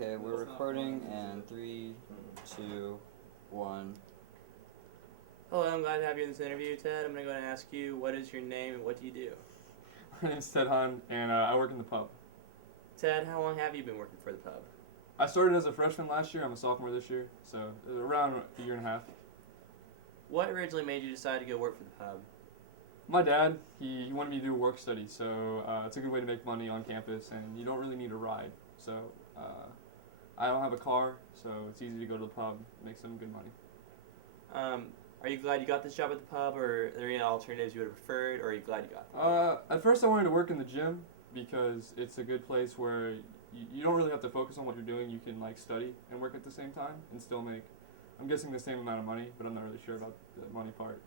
Okay, we're recording and three, two, one. Hello, I'm glad to have you in this interview, Ted. I'm going to go and ask you, what is your name and what do you do? My name's Ted Hahn, and I work in the pub. Ted, how long have you been working for the pub? I started as a freshman last year. I'm a sophomore this year, so around a year and a half. What originally made you decide to go work for the pub? My dad, he wanted me to do a work study, so it's a good way to make money on campus, and you don't really need a ride. So I don't have a car, so it's easy to go to the pub, make some good money. Are you glad you got this job at the pub, or are there any alternatives you would have preferred, or are you glad you got At first, I wanted to work in the gym because it's a good place where you don't really have to focus on what you're doing. You can like study and work at the same time and still make, I'm guessing, the same amount of money, but I'm not really sure about the money part.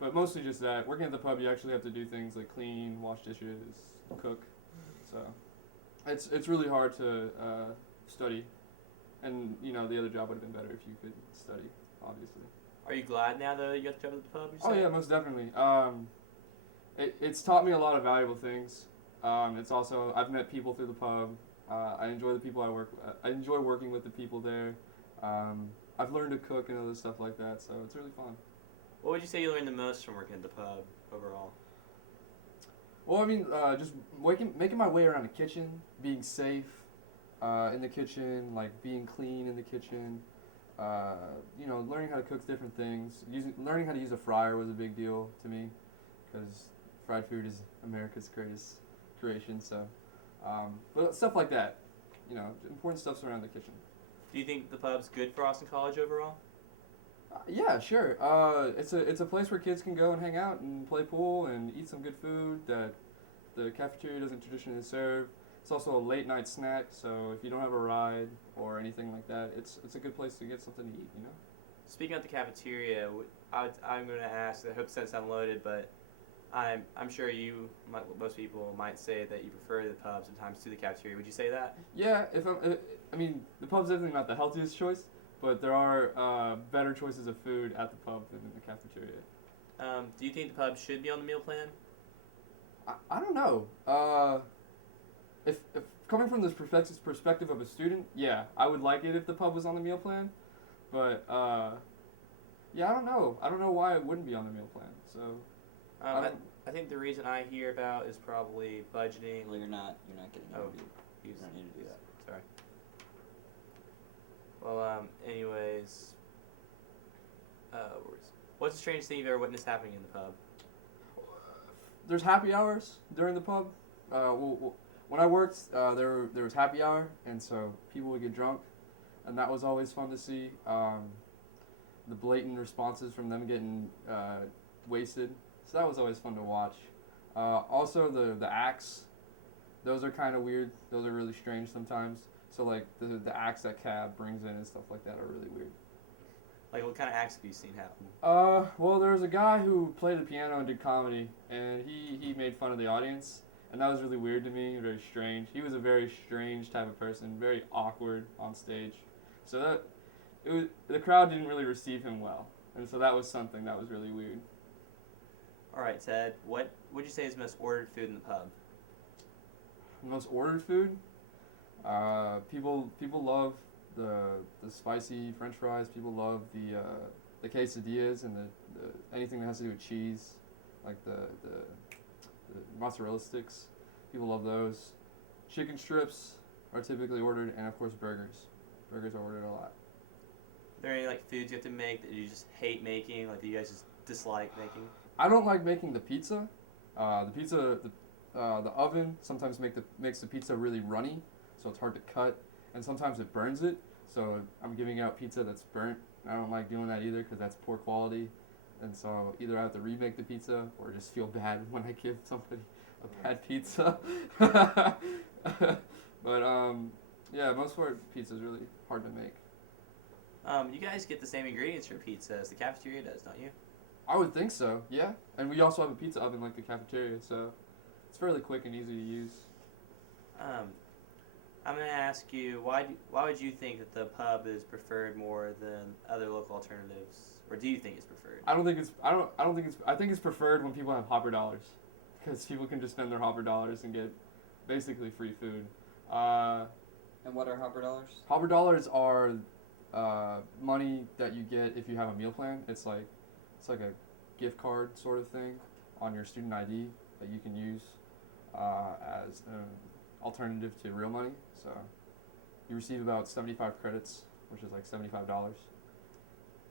But mostly just that. Working at the pub, you actually have to do things like clean, wash dishes, cook. So it's really hard to study, and the other job would have been better if you could study, obviously. Are you glad now, though, you got the job at the pub? Oh yeah, most definitely. It's taught me a lot of valuable things. It's also, I've met people through the pub. I enjoy the people I work with. I enjoy working with the people there. I've learned to cook and other stuff like that, so it's really fun. What would you say you learned the most from working at the pub overall? Well, I mean, just making my way around the kitchen, being safe in the kitchen, like being clean in the kitchen. Learning how to cook different things. Learning how to use a fryer was a big deal to me, because fried food is America's greatest creation. So, but stuff like that, important stuff's around the kitchen. Do you think the pub's good for Austin College overall? Yeah, sure. It's a place where kids can go and hang out and play pool and eat some good food that the cafeteria doesn't traditionally serve. It's also a late night snack, so if you don't have a ride or anything like that, it's a good place to get something to eat. Speaking of the cafeteria, I'm going to ask, I hope this doesn't sound loaded, but I'm sure most people might say that you prefer the pub sometimes to the cafeteria. Would you say that? Yeah, I mean, the pub's definitely not the healthiest choice, but there are better choices of food at the pub than in the cafeteria. Do you think the pub should be on the meal plan? I don't know. If coming from this perspective of a student, yeah, I would like it if the pub was on the meal plan, but yeah, I don't know. I don't know why it wouldn't be on the meal plan. So I think the reason I hear about is probably budgeting. Well, you're not getting interviewed. You don't need to do that. Sorry. Well, anyways, what's the strangest thing you've ever witnessed happening in the pub? There's happy hours during the pub. When I worked, there was happy hour, and so people would get drunk, and that was always fun to see. The blatant responses from them getting wasted, so that was always fun to watch. Also, the acts, those are kind of weird. Those are really strange sometimes. So like the acts that Cab brings in and stuff like that are really weird. Like, what kind of acts have you seen happen? Well, there was a guy who played the piano and did comedy, and he made fun of the audience. And that was really weird to me, very strange. He was a very strange type of person, very awkward on stage. So the crowd didn't really receive him well. And so that was something that was really weird. All right, Ted, what would you say is the most ordered food in the pub? The most ordered food? People love the spicy French fries. People love the quesadillas and the anything that has to do with cheese, like the mozzarella sticks. People love those. Chicken strips are typically ordered, and of course burgers. Burgers are ordered a lot. Are there any like foods you have to make that you just hate making, like that you guys just dislike making? I don't like making the pizza. The oven sometimes makes the pizza really runny, so it's hard to cut, and sometimes it burns it. So I'm giving out pizza that's burnt. I don't like doing that either because that's poor quality. And so either I have to remake the pizza or just feel bad when I give somebody a bad pizza. But yeah, most of our pizza is really hard to make. You guys get the same ingredients for pizza as the cafeteria does, don't you? I would think so, yeah. And we also have a pizza oven like the cafeteria, so it's fairly quick and easy to use. I'm going to ask you, why would you think that the pub is preferred more than other local alternatives, or do you think it's preferred? I think it's preferred when people have Hopper dollars, because people can just spend their Hopper dollars and get basically free food. And what are Hopper dollars? Hopper dollars are money that you get if you have a meal plan. It's like a gift card sort of thing on your student ID that you can use as an alternative to real money. So you receive about 75 credits, which is like $75,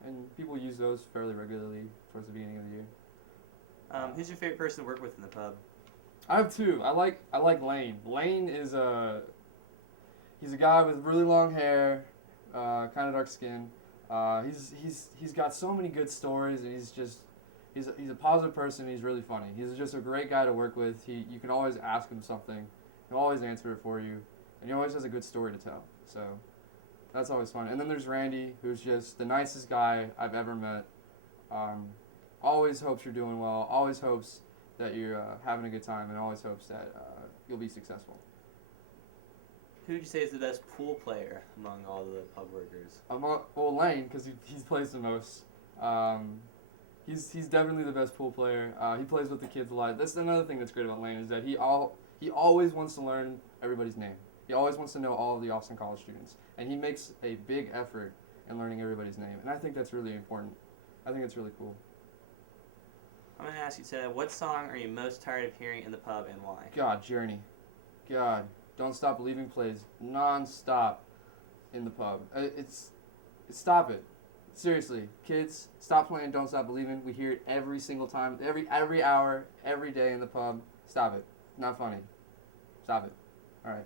and people use those fairly regularly towards the beginning of the year. Who's your favorite person to work with in the pub? I have two. I like Lane. Lane is he's a guy with really long hair, kind of dark skin. He's got so many good stories, and he's a positive person. He's really funny. He's just a great guy to work with. You can always ask him something. He'll always answer it for you, and he always has a good story to tell. So that's always fun. And then there's Randy, who's just the nicest guy I've ever met. Always hopes you're doing well. Always hopes that you're having a good time, and always hopes that you'll be successful. Who would you say is the best pool player among all the pub workers? Well, Lane, because he plays the most. He's definitely the best pool player. He plays with the kids a lot. That's another thing that's great about Lane is that he always wants to learn everybody's name. He always wants to know all of the Austin College students, and he makes a big effort in learning everybody's name. And I think that's really important. I think it's really cool. I'm going to ask you, Ted, what song are you most tired of hearing in the pub and why? God, Journey. God, Don't Stop Believing plays non-stop in the pub. Stop it. Seriously, kids, stop playing Don't Stop Believing. We hear it every single time, every hour, every day in the pub. Stop it. Not funny. Stop it. All right.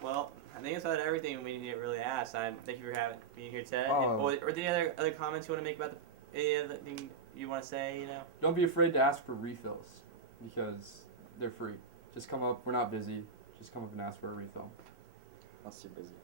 Well, I think that's about everything we need to really ask. Thank you for being here, Ted. Oh. Or any other comments you want to make about any other thing you want to say? Don't be afraid to ask for refills because they're free. Just come up. We're not busy. Just come up and ask for a refill. Unless you're busy.